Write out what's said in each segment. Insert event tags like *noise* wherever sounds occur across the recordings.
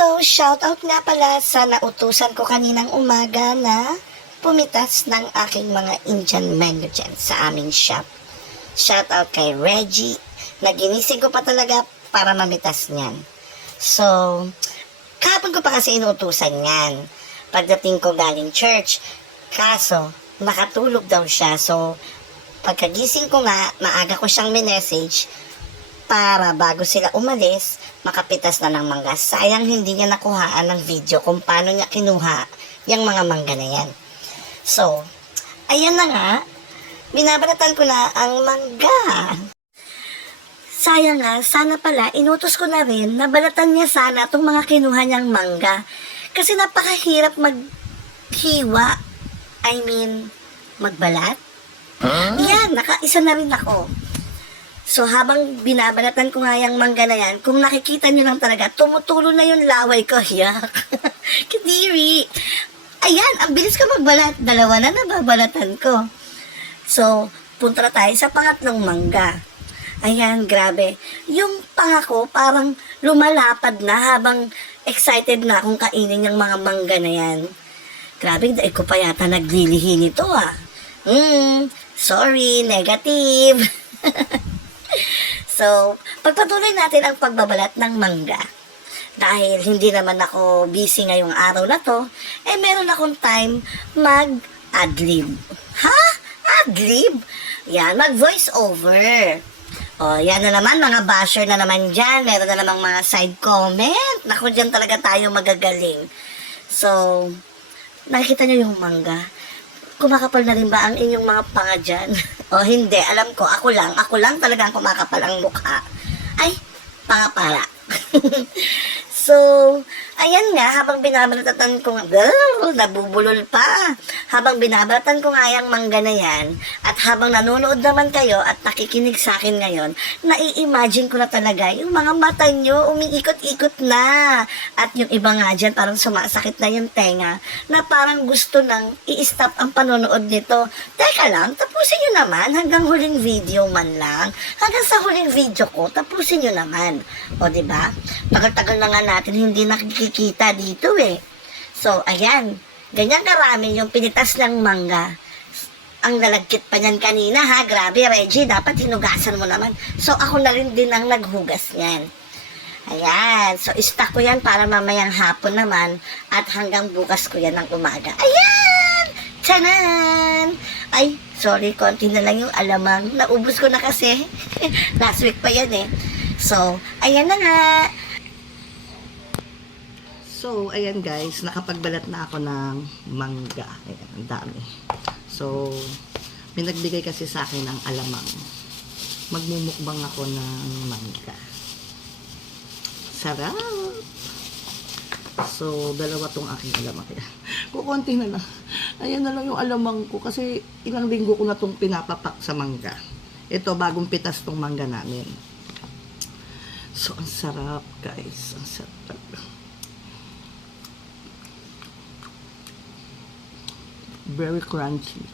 So, shoutout nga pala sa nautusan ko kaninang umaga na pumitas ng aking mga Indian mango dyan sa aming shop. Shoutout kay Reggie na ginising ko pa talaga para mamitas niyan. So, kahapon ko pa kasi inutusan yan. Pagdating ko galing church. Kaso, nakatulog daw siya. So, pagkagising ko nga, maaga ko siyang minessage para bago sila umalis, makapitas na ng mangga. Sayang hindi niya nakuhaan ng video kung paano niya kinuha yung mga mangga na yan. So, ayan na nga, binabalatan ko na ang mangga. Sayang nga, sana pala, inutos ko na rin na balatan niya sana itong mga kinuha niyang mangga. Kasi napakahirap maghiwa. I mean, magbalat. Yan, nakaisa na rin ako. So habang binabalatan ko nga yung mangga na yan, kung nakikita nyo lang talaga, tumutulo na yung laway ko. *laughs* Yak. Kadiri. Ayan, ang bilis ko magbalat. Dalawa na nababalatan ko. So, punta na tayo sa pangatlong mangga. Ayan, grabe. Yung panga ko parang lumalapad na habang excited na akong kainin yung mga mangga na yan. Grabe, dahil ko pa yata naglilihi nito ah. Hmm, sorry, negative. *laughs* *laughs* so, pagpatuloy natin ang pagbabalat ng mangga. Dahil hindi naman ako busy ngayong araw na to, eh meron akong time mag-adlib. Ha? Adlib? Yan, mag-voice over. O, yan na naman, mga basher na naman dyan. Meron na namang mga side comment. Naku, dyan talaga tayo magagaling. So, nakikita nyo yung mangga. Kumakapal na rin ba ang inyong mga panga dyan? *laughs* o hindi, alam ko, ako lang. Ako lang talaga ang kumakapal ang mukha. Ay, panga para. *laughs* so, ayan nga, habang binabalatan ko nga, Girl, nabubulol pa. Habang binabalatan ko nga yung mangga na yan, at habang nanonood naman kayo at nakikinig sa akin ngayon, nai-imagine ko na talaga yung mga mata nyo umiikot-ikot na. At yung iba nga dyan, parang sumasakit na yung tenga, na parang gusto nang i-stop ang panonood nito. Teka lang, tapusin nyo naman hanggang huling video man lang. Hanggang sa huling video ko, tapusin nyo naman. O, ba? Tagal-tagal na nga natin hindi nakikita dito eh. So, ayan. Ganyan karami yung pinitas ng mangga. Ang lalagkit pa niyan kanina ha. Grabe, Reggie. Dapat hinugasan mo naman. So, ako na rin din ang naghugas niyan. Ayan. So, stock ko yan para mamayang hapon naman. At hanggang bukas ko yan ng umaga. Ayan! Tanan! Ay, sorry. Konti na lang yung alamang. Naubos ko na kasi. *laughs* Last week pa yan eh. So, ayan na nga. So, ayan guys, nakapagbalat na ako ng mangga. Ayan, ang dami. So, may nagbigay kasi sa akin ng alamang. Magmumukbang ako ng mangga. Sarap! So, dalawa tong aking alamang. *laughs* Kukunti na lang. Ayan na lang yung alamang ko kasi ilang linggo ko na tong pinapapak sa mangga. Ito, bagong pitas tong mangga namin. So, ang sarap guys. Ang sarap very crunchy.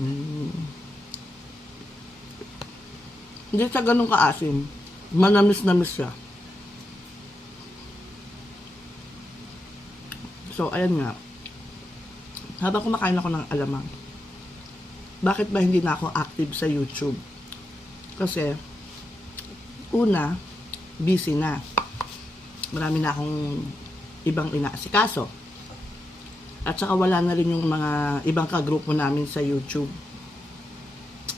Mm. Hindi siya ganun kaasim. Manamis-namis siya. So, ayan nga. Habang kumakain ako ng alamang, bakit ba hindi na ako active sa YouTube? Kasi, una, busy na. Marami na akong ibang inaasikaso. At saka wala na rin yung mga ibang kagrupo namin sa YouTube.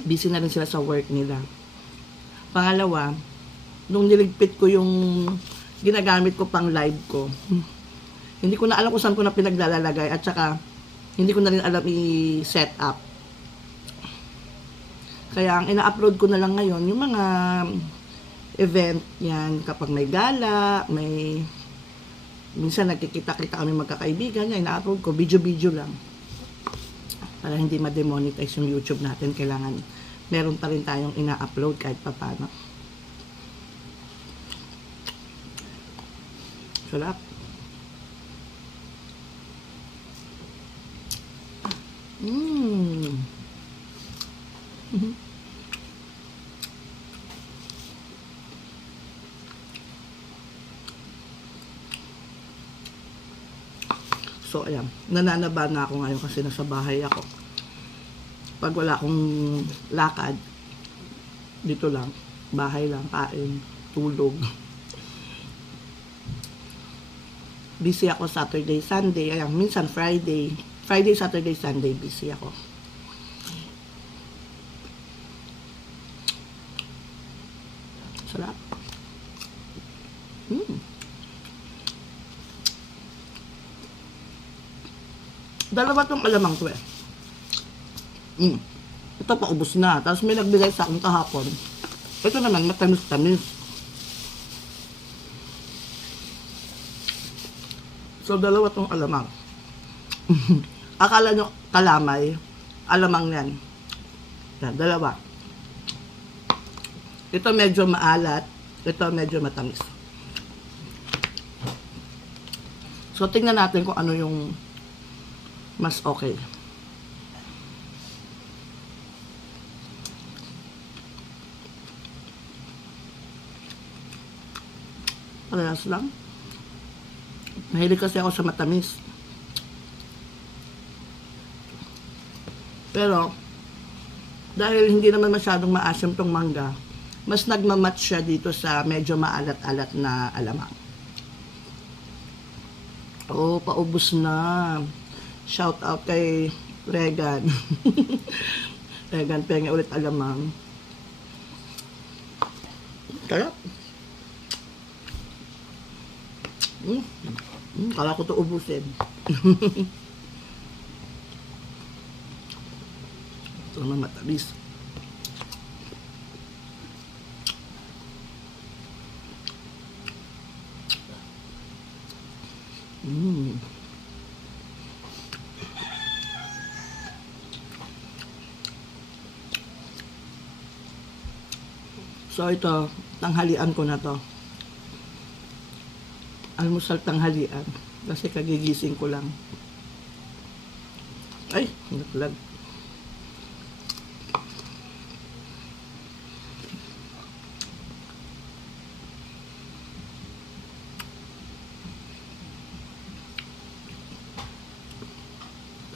Busy na rin sila sa work nila. Pangalawa, nung niligpit ko yung ginagamit ko pang live ko, hindi ko na alam kung saan ko na pinaglalagay at saka hindi ko na rin alam i-set up. Kaya ang ina-upload ko na lang ngayon yung mga event yan kapag may gala, may minsan nagkikita-kita kami magkakaibigan, yan, ina-upload ko, video-video lang. Para hindi ma-demonetize yung YouTube natin, kailangan meron pa rin tayong ina-upload kahit pa paano. Sarap. Mm. So, ayan. Nananaba na ako ngayon kasi nasa bahay ako. Pag wala akong lakad, dito lang. Bahay lang, kain, tulog. Busy ako Saturday, Sunday, ayan, minsan Friday. Friday, Saturday, Sunday, busy ako. Sarap. Mm. Dalawa tong alamang to eh. Mm. Ito pa ubos na. Tapos may nagbigay sa akin kahapon. Ito naman, matamis-tamis. So, dalawa tong alamang. *laughs* Akala nyo kalamay, alamang yan. Yan, dalawa. Ito medyo maalat, ito medyo matamis. So, tingnan natin kung ano yung mas okay. Parehas lang. Mahilig kasi ako sa matamis. Pero, dahil hindi naman masyadong maasim tong mangga, mas nagmamatch siya dito sa medyo maalat-alat na alamang. Oh, paubos na. Shout out kay Regan. *laughs* Regan, pengen ulit alamang. Kaya, Mm. Mm, kala ko to ubusin. *laughs* Ito naman matamis. Mm. So ito, tanghalian ko na to almusal tanghalian kasi kagigising ko lang. Ay, naglag.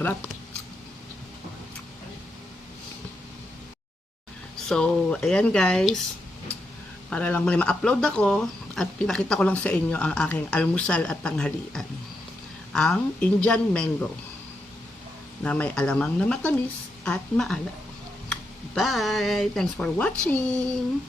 Sarap. So, ayan guys para lang muli ma-upload ako at pinakita ko lang sa inyo ang aking almusal at tanghalian. Ang Indian mango na may alamang na matamis at maalat. Bye! Thanks for watching!